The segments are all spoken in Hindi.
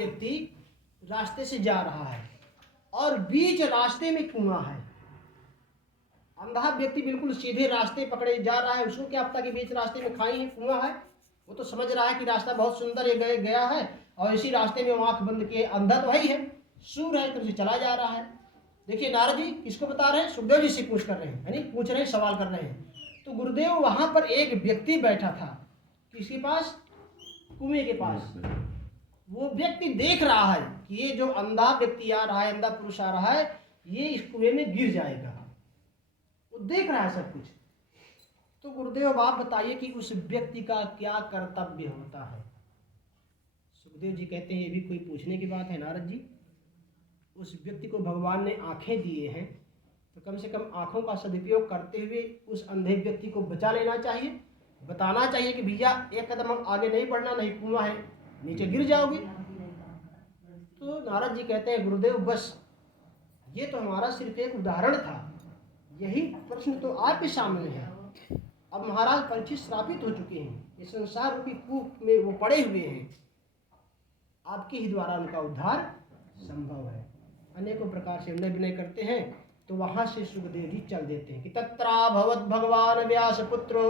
व्यक्ति रास्ते से जा रहा है और बीच रास्ते में कुआं है। अंधा व्यक्ति बिल्कुल सीधे रास्ते पकड़े जा रहा है, उसको क्या पता कि बीच रास्ते में खाई है, कुआं है। वो तो समझ रहा है कि रास्ता बहुत सुंदर ये गया है और इसी रास्ते में वो आंख बंद किए, अंधा तो है, सूर है, तो उसे चला जा रहा है। देखिए नारद जी किसको बता रहे हैं? सुखदेव जी से पूछ कर रहे हैं, यानी पूछ रहे हैं, सवाल कर रहे हैं। तो गुरुदेव वहां पर एक व्यक्ति बैठा था, किसके पास? कुएं के पास। वो व्यक्ति देख रहा है कि ये जो अंधा व्यक्ति आ रहा है, अंधा पुरुष आ रहा है, ये इस कुएं में गिर जाएगा। वो देख रहा है सब कुछ। तो गुरुदेव आप बताइए कि उस व्यक्ति का क्या कर्तव्य होता है? सुखदेव जी कहते हैं ये भी कोई पूछने की बात है नारद जी। उस व्यक्ति को भगवान ने आंखें दिए हैं, तो कम से कम आंखों का सदुपयोग करते हुए उस अंधे व्यक्ति को बचा लेना चाहिए, बताना चाहिए कि भैया एक कदम आगे नहीं बढ़ना, नहीं कुआं है, नीचे गिर जाओगे। तो नारद जी कहते हैं गुरुदेव बस ये तो हमारा सिर्फ एक उदाहरण था, यही प्रश्न तो आपके सामने है। अब महाराज परीक्षित श्रापित हो चुके हैं, इस संसार रूपी कूप में वो पड़े हुए हैं, आपके ही द्वारा उनका उद्धार संभव है। अनेकों प्रकार से उन्नय विनय करते हैं। तो वहां से सुखदेव जी चल देते हैं कि तत्रा भवत भगवान व्यास पुत्रो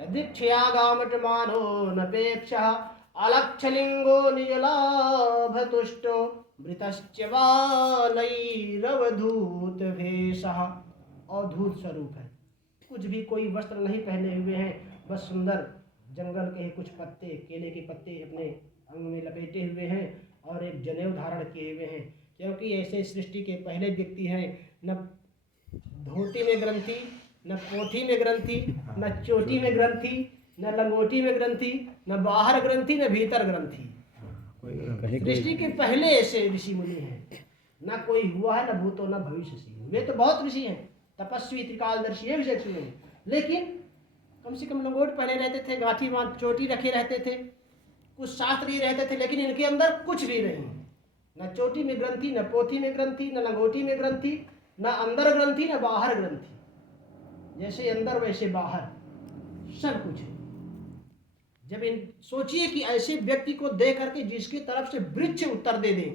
यदीक्षयागामटमानो नपेक्षा अलक्षलिंगो निजलाभ तुष्टो मृतश्च बालैरवधूत भेषः। अवधूत स्वरूप है, कुछ भी कोई वस्त्र नहीं पहने हुए हैं, बस सुंदर जंगल के कुछ पत्ते, केले के पत्ते अपने अंग में लपेटे हुए हैं और एक जनेऊ धारण किए हुए हैं। क्योंकि ऐसे सृष्टि के पहले व्यक्ति हैं, न धोती में ग्रंथि, न पोथी में ग्रंथि, न चोटी में ग्रंथि, न लंगोटी में ग्रंथि, न बाहर ग्रंथि, न भीतर ग्रंथि। सृष्टि के पहले ऐसे ऋषि मुनि हैं, न कोई हुआ है, न भूतो न भविष्य से। वे तो बहुत ऋषि हैं, तपस्वी त्रिकालदर्शी हैं, लेकिन कम से कम लंगोट पहने रहते थे, गांठी बांध चोटी रखे रहते थे, कुछ शास्त्र ही रहते थे, लेकिन इनके अंदर कुछ भी नहीं, न चोटी में ग्रंथि, न पोथी में ग्रंथि, न लंगोटी में ग्रंथि, न अंदर ग्रंथि, न बाहर ग्रंथि। जैसे अंदर वैसे बाहर सब कुछ है। जब इन सोचिए कि ऐसे व्यक्ति को देख करके जिसकी तरफ से वृक्ष उत्तर दे दें,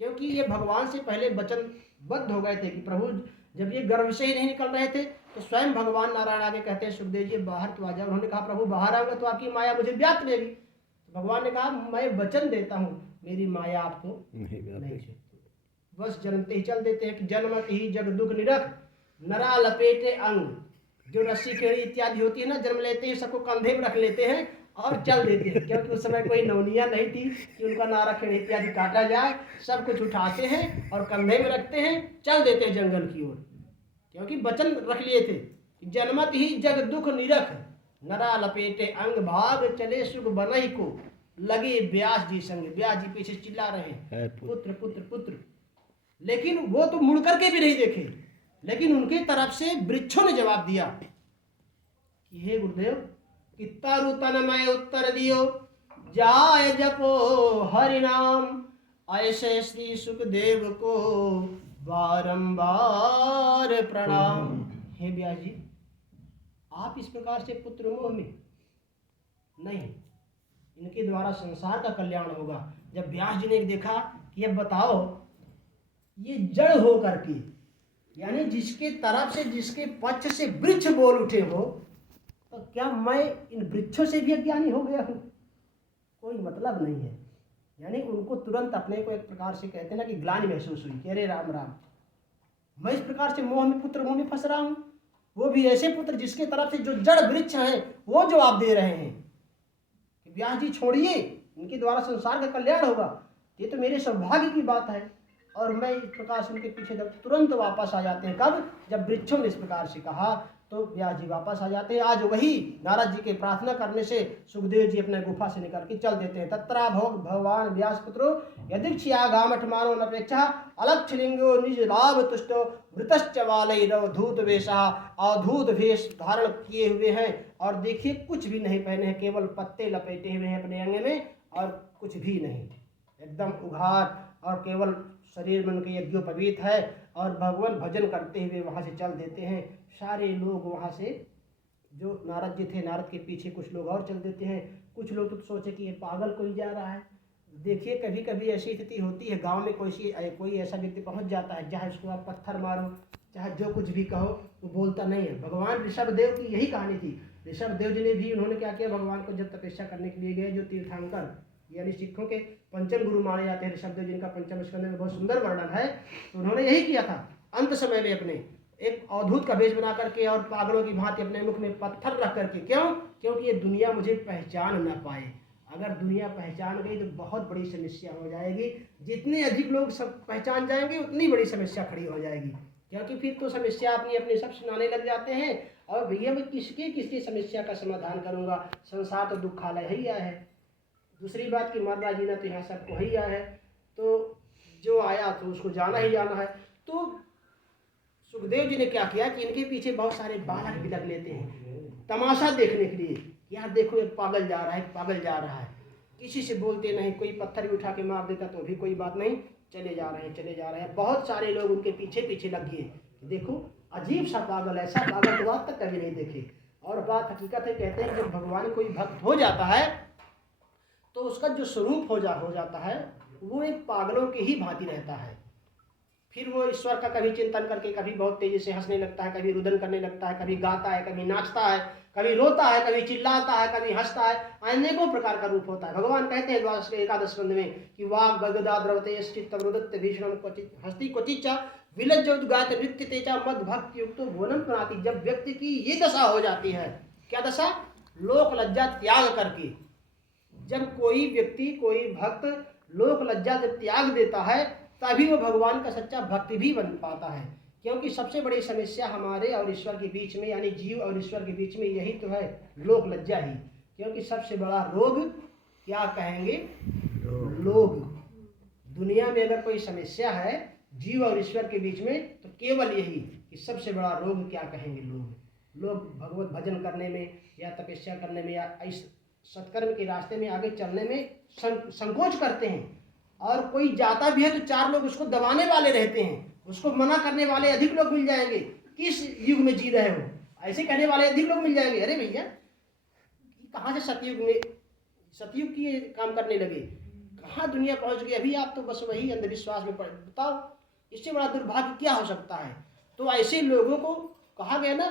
क्योंकि ये भगवान से पहले वचनबद्ध हो गए थे कि प्रभु जब ये गर्भ से ही नहीं निकल रहे थे तो स्वयं भगवान नारायण आगे कहते हैं सुखदेव जी बाहर तो आ जाओ। उन्होंने कहा प्रभु बाहर आऊंगा तो आपकी माया मुझे व्याप्त लेगी। तो भगवान ने कहा मैं वचन देता हूँ मेरी माया आपको नहीं छूती। बस जन्मते ही चल देते हैं कि जन्मत ही जग दुख निरख नरा लपेटे अंग। जो रस्सी केड़ी इत्यादि होती है ना, जन्म लेते ही सबको कंधे में रख लेते हैं और चल देते हैं, क्योंकि उस समय कोई नौनिया नहीं थी कि उनका नारा खेड़ इत्यादि काटा जाए। सब कुछ उठाते हैं और कंधे में रखते हैं, चल देते हैं जंगल की ओर, क्योंकि वचन रख लिए थे कि जन्मत ही जग दुख निरख नरा लपेटे अंग भाग चले सुख बनई को लगे व्यास जी संग। व्यास जी पीछे चिल्ला रहे हैं पुत्र पुत्र पुत्र, लेकिन वो तो मुड़ करके भी नहीं देखे। लेकिन उनकी तरफ से वृक्षों ने जवाब दिया कि हे गुरुदेव कितना रुतन मैं उत्तर दियो जाय जपो हरि नाम। ऐसे श्री सुखदेव को बारंबार प्रणाम। हे व्यास जी आप इस प्रकार से पुत्र मोह में नहीं, इनके द्वारा संसार का कल्याण होगा। जब व्यास जी ने देखा कि अब बताओ ये जड़ हो करके, यानी जिसके तरफ से जिसके पक्ष से वृक्ष बोल उठे हो, तो क्या मैं इन वृक्षों से भी अज्ञानी हो गया हूँ? कोई मतलब नहीं है। यानी उनको तुरंत अपने को एक प्रकार से कहते हैं ना कि ग्लानि महसूस हुई कि अरे राम राम, मैं इस प्रकार से मोह में पुत्र मोह में फंस रहा हूँ, वो भी ऐसे पुत्र जिसके तरफ से जो जड़ वृक्ष हैं वो जवाब दे रहे हैं कि व्यास जी छोड़िए, इनके द्वारा संसार का कल्याण होगा। ये तो मेरे सौभाग्य की बात है। और मैं इस प्रकार से उनके पीछे तुरंत वापस आ जाते हैं। कब? जब वृक्षों ने इस प्रकार से कहा तो व्यास जी वापस आ जाते हैं। आज वही नारद जी के प्रार्थना करने से सुखदेव जी अपने गुफा से निकल के चल देते हैं। तत्रा भगवान व्यास पुत्रो यदीक्षयागामठ मानो नपेक्षा अलक्षलिंगो निज लाभ तुष्टो मृतश्च बालैरवधूत वेषः। अवधूत वेश धारण किए हुए हैं और देखिए कुछ भी नहीं पहने हैं, केवल पत्ते लपेटे हुए हैं अपने अंग में और कुछ भी नहीं, एकदम उघार और केवल शरीर में उनके यज्ञोपवीत है और भगवान भजन करते हुए वहाँ से चल देते हैं। सारे लोग वहाँ से जो नारद जी थे, नारद के पीछे कुछ लोग और चल देते हैं। कुछ लोग तो सोचे कि ये पागल कोई जा रहा है, देखिए कभी कभी ऐसी स्थिति होती है गांव में, कोई ऐसा व्यक्ति पहुंच जाता है, चाहे उसको आप पत्थर मारो, चाहे जो कुछ भी कहो, वो बोलता नहीं है। भगवान ऋषभ देव की यही कहानी थी। ऋषभ देव जी ने भी, उन्होंने क्या किया, भगवान को जब तपस्या करने के लिए गए, जो तीर्थंकर यानी सिखों के पंचम गुरु माने जाते हैं ऋषभ देव, जिनका पंचम स्कंद में बहुत सुंदर वर्णन है, तो उन्होंने यही किया था। अंत समय में अपने एक अवधूत का वेश बना करके और पागलों की भांति अपने मुख में पत्थर रख करके, क्यों? क्योंकि ये दुनिया मुझे पहचान ना पाए। अगर दुनिया पहचान गई तो बहुत बड़ी समस्या हो जाएगी। जितने अधिक लोग सब पहचान जाएंगे उतनी बड़ी समस्या खड़ी हो जाएगी, क्योंकि फिर तो समस्या अपनी अपनी सब सुनाने लग जाते हैं। और भैया मैं किसकी समस्या का समाधान करूंगा? संसार तो दुखालय ही आया है। दूसरी बात कि मरना जीना तो यहाँ सबको ही आया है, तो जो आया तो उसको जाना ही जाना है। तो सुखदेव जी ने क्या किया कि इनके पीछे बहुत सारे बालक भी लग लेते हैं तमाशा देखने के लिए। यार देखो एक पागल जा रहा है, एक पागल जा रहा है, किसी से बोलते नहीं, कोई पत्थर भी उठा के मार देता तो भी कोई बात नहीं, चले जा रहे हैं चले जा रहे हैं। बहुत सारे लोग उनके पीछे पीछे लग गए, देखो अजीब सा पागल, ऐसा पागल तो आज तक कभी नहीं देखे। और बात हकीकत है, कहते हैं जब भगवान कोई भक्त हो जाता है तो उसका जो स्वरूप हो जाता है वो एक पागलों की ही भांति रहता है। फिर वो ईश्वर का कभी चिंतन करके कभी बहुत तेजी से हंसने लगता है, कभी रुदन करने लगता है, कभी गाता है, कभी नाचता है, कभी रोता है, कभी चिल्लाता है, कभी हंसता है। अनेकों प्रकार का रूप होता है। भगवान कहते हैं द्वादश एकादश स्कंद में कि वाग गगदा द्रवते चित्तवृदत्त भीषण क्वचित हस्ति क्वचिचा विलज्ज उद्गात नृत्य तेजा मद भक्ति युक्त भुवनम पुनाति। जब व्यक्ति की ये दशा हो जाती है, क्या दशा? लोक लज्जा त्याग करके। जब कोई व्यक्ति, कोई भक्त लोक लज्जा जब त्याग देता है तभी वो भगवान का सच्चा भक्त भी बन पाता है। क्योंकि सबसे बड़ी समस्या हमारे और ईश्वर के बीच में, यानी जीव और ईश्वर के बीच में यही तो है, लोक लज्जा ही। क्योंकि सबसे बड़ा रोग क्या कहेंगे? लोग। दुनिया में अगर कोई समस्या है जीव और ईश्वर के बीच में तो केवल यही कि सबसे बड़ा रोग क्या कहेंगे? लोग भगवत भजन करने में या तपस्या करने में या इस सत्कर्म के रास्ते में आगे चलने में संकोच करते हैं। और कोई जाता भी है तो चार लोग उसको दबाने वाले रहते हैं, उसको मना करने वाले अधिक लोग मिल जाएंगे। किस युग में जी रहे हो, ऐसे कहने वाले अधिक लोग मिल जाएंगे। अरे भैया कहाँ से सतयुग की ये काम करने लगे, कहाँ दुनिया पहुंच गई, अभी आप तो बस वही अंधविश्वास में पड़े। बताओ इससे बड़ा दुर्भाग्य क्या हो सकता है? तो ऐसे लोगों को कहा गया ना,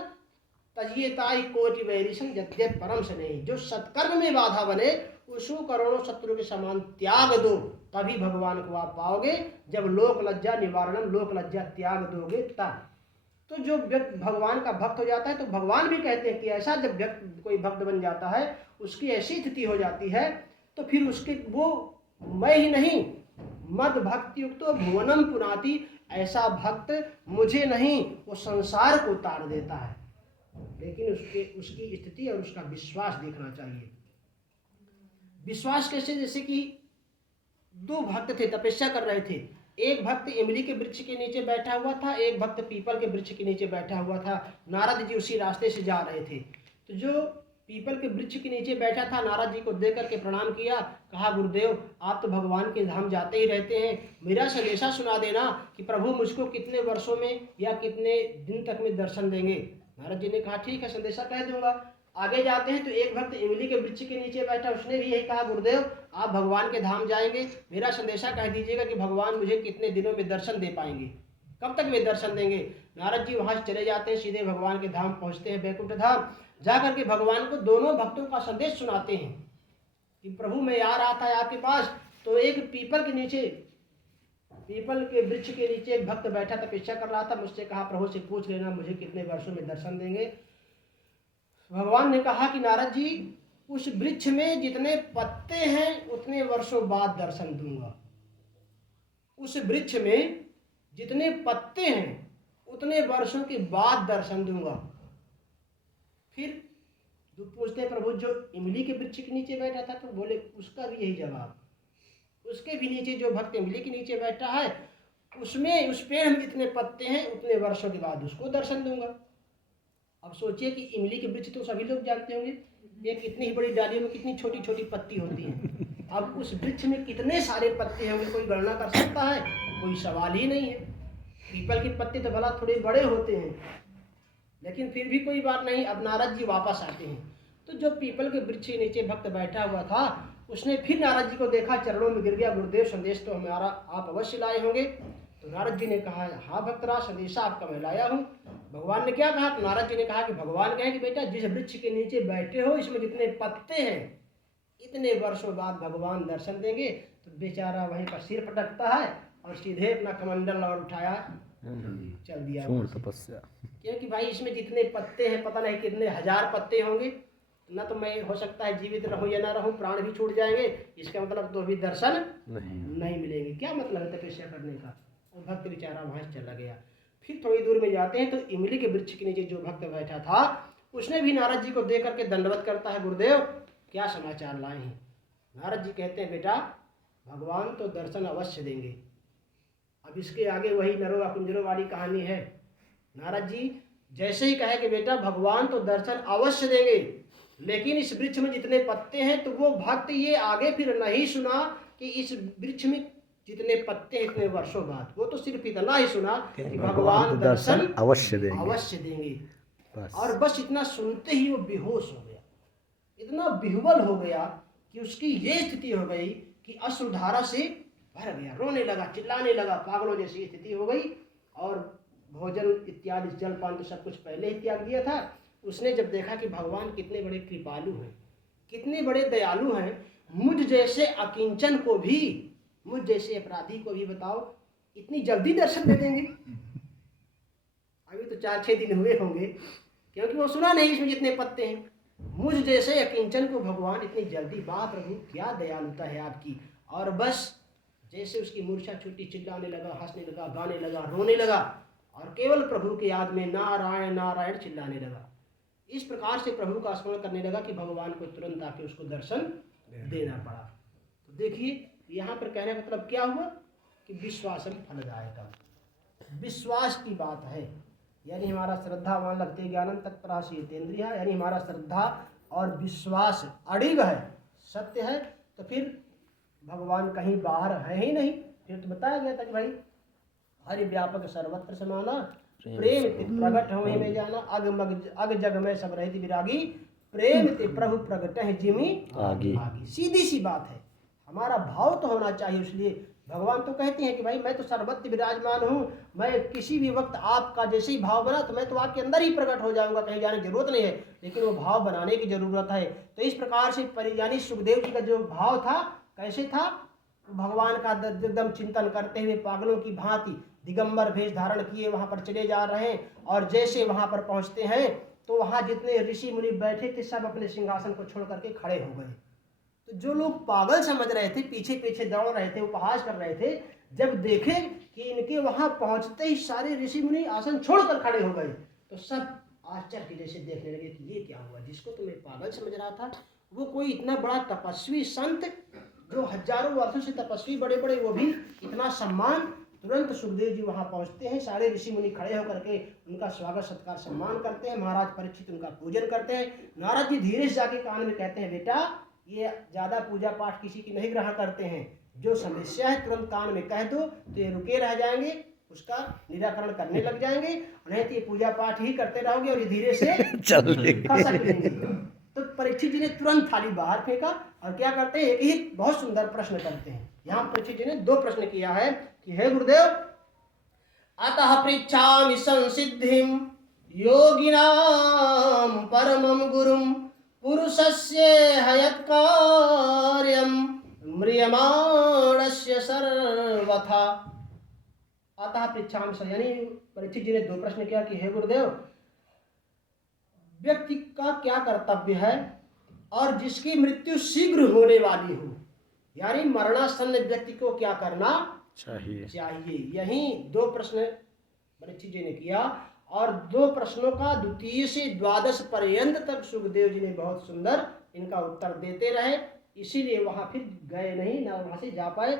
तजियताई कोटि वैरिशं यद्यप परम से नहीं। जो सत्कर्म में बाधा बने उसको करोड़ों शत्रु के समान त्याग दो, तभी भगवान को आप पाओगे। जब लोक लज्जा निवारणम, लोक लज्जा त्याग दोगे तब। तो जो व्यक्ति भगवान का भक्त हो जाता है, तो भगवान भी कहते हैं कि ऐसा जब व्यक्ति कोई भक्त बन जाता है, उसकी ऐसी स्थिति हो जाती है तो फिर उसके वो मैं ही नहीं, मद भक्ति युक्त भुवनम पुनाति। ऐसा भक्त मुझे नहीं, वो संसार को तार देता है। लेकिन उसकी स्थिति और उसका विश्वास देखना चाहिए। विश्वास कैसे? जैसे कि दो भक्त थे, तपस्या कर रहे थे। एक भक्त इमली के वृक्ष के नीचे बैठा हुआ था, एक भक्त पीपल के वृक्ष के नीचे बैठा हुआ था। नारद जी उसी रास्ते से जा रहे थे, तो जो पीपल के वृक्ष के नीचे बैठा था नारद जी को देख करके प्रणाम किया, कहा गुरुदेव आप तो भगवान के धाम जाते ही रहते हैं, मेरा संदेशा सुना देना कि प्रभु मुझको कितने वर्षों में या कितने दिन तक में दर्शन देंगे। नारद जी ने कहा ठीक है, संदेशा कह दूंगा। आगे जाते हैं तो एक भक्त इमली के वृक्ष के नीचे बैठा, उसने भी यही कहा गुरुदेव आप भगवान के धाम जाएंगे, मेरा संदेशा कह दीजिएगा कि भगवान मुझे कितने दिनों में दर्शन दे पाएंगे, कब तक में दर्शन देंगे। नारद जी वहाँ चले जाते हैं, सीधे भगवान के धाम पहुँचते हैं, बैकुंठ धाम। जा करके भगवान को दोनों भक्तों का संदेश सुनाते हैं कि प्रभु मैं आ रहा था आपके पास, तो एक पीपल के नीचे, पीपल के वृक्ष के नीचे एक भक्त बैठा तपस्या कर रहा था, मुझसे कहा प्रभु से पूछ लेना मुझे कितने वर्षों में दर्शन देंगे। भगवान ने कहा कि नारद जी उस वृक्ष में जितने पत्ते हैं उतने वर्षों बाद दर्शन दूंगा। उस वृक्ष में जितने पत्ते हैं उतने वर्षों के बाद दर्शन दूंगा। फिर पूछते हैं प्रभु जो इमली के वृक्ष के नीचे बैठा था, तो बोले उसका भी यही जवाब, उसके भी नीचे जो भक्त इमली के नीचे बैठा है उसमें उस पेड़ में जितने पत्ते हैं उतने वर्षों के बाद उसको दर्शन दूंगा। अब सोचिए कि इमली के वृक्ष तो सभी लोग जानते होंगे, ये कितनी ही बड़ी डालियों में कितनी छोटी छोटी पत्ती होती है। अब उस वृक्ष में कितने सारे पत्ते होंगे, कोई गणना कर सकता है? कोई सवाल ही नहीं है। पीपल के पत्ते तो भला थोड़े बड़े होते हैं, लेकिन फिर भी कोई बात नहीं। अब नारद जी वापस आते हैं, तो जो पीपल के वृक्ष के नीचे भक्त बैठा हुआ था उसने फिर नारद जी को देखा, चरणों में गिर गया, गुरुदेव संदेश तो हमारा आप अवश्य लाए होंगे। तो नारद जी ने कहा, हाँ भक्तराज, संदेशा आपका मैं लाया हूँ। भगवान ने क्या कहा? तो नारद जी ने कहा कि भगवान कहें कि बेटा जिस वृक्ष के नीचे बैठे हो इसमें जितने पत्ते हैं इतने वर्षों बाद भगवान दर्शन देंगे। तो बेचारा वहीं पर सिर पटकता है और सीधे अपना कमंडल और उठाया, चल दिया तपस्या। क्योंकि भाई इसमें जितने पत्ते हैं पता नहीं कितने हजार पत्ते होंगे, ना तो मैं हो सकता है जीवित रहूं या ना रहूं, प्राण भी छूट जाएंगे, इसका मतलब तो भी दर्शन नहीं मिलेंगे। क्या मतलब है तपस्या करने का? और भक्त बेचारा वहां चला गया। फिर थोड़ी दूर में जाते हैं तो इमली के वृक्ष के नीचे जो भक्त बैठा था उसने भी नारद जी को देख करके दंडवत करता है, गुरुदेव क्या समाचार लाए हैं? नारद जी कहते हैं, बेटा भगवान तो दर्शन अवश्य देंगे। अब इसके आगे वही नरो कुंजरो वाली कहानी है। नारद जी जैसे ही कहे कि बेटा भगवान तो दर्शन अवश्य देंगे, लेकिन इस वृक्ष में जितने पत्ते हैं, तो वो भक्त ये आगे फिर नहीं सुना कि इस वृक्ष में जितने पत्ते हैं इतने वर्षों बाद, वो तो सिर्फ इतना ही सुना कि भगवान दर्शन अवश्य देंगे। और बस इतना सुनते ही वो बेहोश हो गया, इतना विह्वल हो गया कि उसकी ये स्थिति हो गई कि अश्रुधारा से भर गया, रोने लगा, चिल्लाने लगा, पागलों जैसी स्थिति हो गई। और भोजन इत्यादि जलपान तो सब कुछ पहले ही त्याग दिया था। उसने जब देखा कि भगवान कितने बड़े कृपालु हैं, कितने बड़े दयालु हैं, मुझ जैसे अकिंचन को भी, मुझ जैसे अपराधी को भी बताओ इतनी जल्दी दर्शन दे देंगे। अभी तो 4-6 दिन हुए होंगे, क्योंकि वो सुना नहीं इसमें जितने पत्ते हैं। मुझ जैसे अकिंचन को भगवान इतनी जल्दी, बाप प्रभु क्या दयालुता है आपकी। और बस जैसे उसकी मूर्छा छूटी, चिल्लाने लगा, हंसने लगा, गाने लगा, रोने लगा और केवल प्रभु के याद में नारायण नारायण चिल्लाने लगा। इस प्रकार से प्रभु का स्मरण करने लगा कि भगवान को तुरंत आके उसको दर्शन देना पड़ा। तो देखिए यहाँ पर कहने का मतलब क्या हुआ कि विश्वासम फलदायकम, विश्वास की बात है। यानी हमारा श्रद्धावान लगते ज्ञानम तत्पराशीतेन्द्रिया, यानी हमारा श्रद्धा और विश्वास अडिग है, सत्य है, तो फिर भगवान कहीं बाहर है ही नहीं। फिर तो बताया गया था कि भाई हरि व्यापक सर्वत्र समाना, प्रेम प्रगट हो में जाना, अग जग में सब रहती विरागी, प्रेम ते प्रभु प्रगट है जिमी आगी। सीधी सी बात है, हमारा भाव तो होना चाहिए। इसलिए भगवान तो कहते हैं कि भाई मैं तो सर्वत्र विराजमान हूँ, मैं किसी भी वक्त आपका जैसे ही भाव बना तो मैं तो आपके अंदर ही प्रकट हो जाऊंगा, कहीं जाने की जरूरत नहीं है, लेकिन वो भाव बनाने की जरूरत है। तो इस प्रकार से यानी सुखदेव जी का जो भाव था कैसे था, भगवान का एकदम चिंतन करते हुए पागलों की भांति दिगंबर भेष धारण किए वहां पर चले जा रहे हैं। और जैसे वहां पर पहुंचते हैं तो वहां जितने ऋषि मुनि बैठे थे सब अपने सिंहासन को छोड़ करके खड़े हो गए। तो जो लोग पागल समझ रहे थे, पीछे पीछे दौड़ रहे थे, उपहास कर रहे थे, जब देखे कि इनके वहां पहुंचते ही सारे ऋषि मुनि आसन छोड़कर खड़े हो गए, तो सब आश्चर्य जैसे देखने लगे कि ये क्या हुआ। जिसको तो मैं पागल समझ रहा था वो कोई इतना बड़ा तपस्वी संत जो हजारों वर्षों से तपस्वी बड़े बड़े, वो भी इतना सम्मान। तुरंत सुखदेव जी वहां पहुंचते हैं, सारे ऋषि मुनि खड़े होकर के उनका स्वागत सत्कार सम्मान करते हैं। महाराज परीक्षित उनका पूजन करते हैं। नारद जी धीरे से जाके कान में कहते हैं, बेटा ये ज्यादा पूजा पाठ किसी की नहीं ग्रहण करते हैं, जो समस्या है तुरंत कान में कह दो तो ये रुके रह जाएंगे, उसका निराकरण करने लग जाएंगे, नहीं तो ये पूजा पाठ ही करते रहोगे और ये धीरे से खसक लेंगे। तो परीक्षित जी ने तुरंत थाली बाहर फेंका और क्या करते हैं, एक ही बहुत सुंदर प्रश्न करते हैं। यहाँ परीक्षित जी ने 2 प्रश्न किया है कि हे गुरुदेव, अतः पृच्छामि संसिद्धिं योगिनां परमं गुरुं पुरुषस्य हयत्कार्यं म्रियमाणस्य सर्वथा। अतः पृच्छामि, यानी परीक्षित जी ने 2 प्रश्न किया कि हे गुरुदेव, व्यक्ति का क्या कर्तव्य है और जिसकी मृत्यु शीघ्र होने वाली हो, यानी मरणासन्न व्यक्ति को क्या करना चाहिए। यही 2 प्रश्न परीक्षित जी ने किया। और 2 प्रश्नों का द्वितीय से द्वादश पर्यंत तक सुखदेव जी ने बहुत सुंदर इनका उत्तर देते रहे, इसीलिए वहां फिर गए नहीं, ना वहां से जा पाए।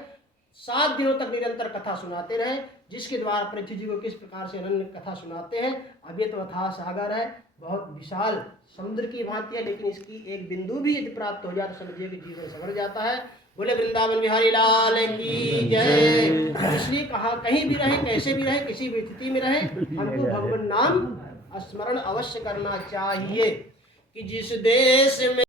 7 दिनों तक निरंतर कथा सुनाते रहे, जिसके द्वारा परीक्षित जी को किस प्रकार से अनन्य कथा सुनाते हैं। अब ये तो अथाह सागर है, बहुत विशाल समुद्र की भांति है, लेकिन इसकी एक बिंदु भी यदि प्राप्त हो जाए तो समझिए कि जीवन संवर जाता है। बोले वृंदावन बिहारी लाल की जय। इसलिए कहा कहीं भी रहे, कैसे भी रहे, किसी भी स्थिति में रहे, हमको भगवान नाम स्मरण अवश्य करना चाहिए। कि जिस देश में